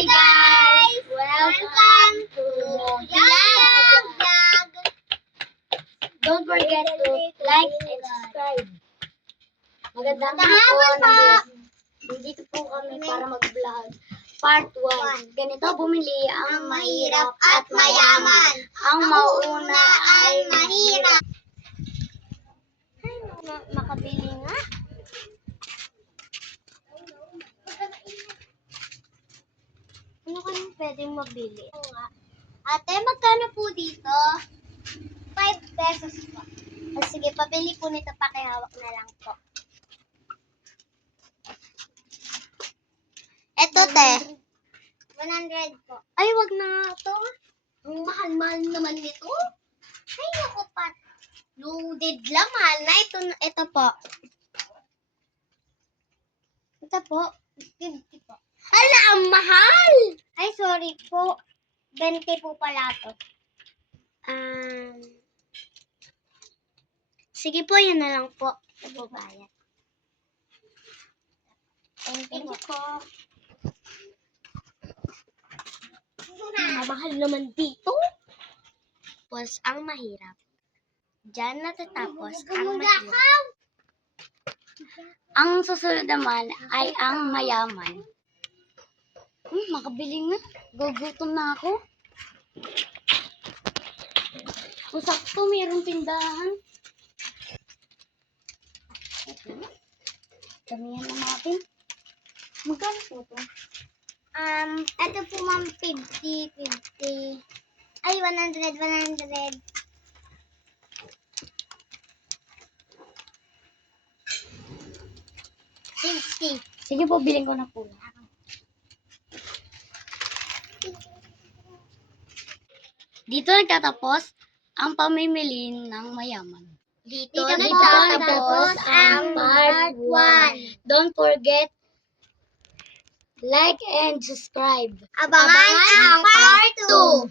Hi guys! Welcome to Vlog! Don't forget to like and subscribe. Magandang hapon po. Nandito po kami para mag-vlog. Part 1. Ganito bumili ang mahirap at mayaman. Ang mauna ay mahirap. Makabili nga. Ano kayong pwedeng mabili? Ate, magkano po dito? 5 pesos po. O sige, pabili po nito, pakihawak na lang po. Eto, te. 100 po. Ay, wag na nga ito. Ang mahal-mahal naman nito. Ay, naku pa. Loaded lang, mahal na. Ito po. Ito po. 50 po. Hala, ang mahal! Ay, sorry po. 20 po pala ito. Sige po, yan na lang po. Ito po bayad. Thank you po. Mahal naman dito. Tapos ang mahirap. Diyan natatapos ang mahirap. Ang susunod naman ay ang mayaman. Makabili nga. Gugutom na ako. Kung sakto, mayroong tindahan. Damihan na natin. Magkano po ito? Ito po ma'am, 50. Ay, 100. 50. Sige po, bilhin ko na po. Dito nagtatapos ang pamimili ng mayaman. Dito nagtatapos ang part 1. Don't forget, like and subscribe. Abangan ang part 2.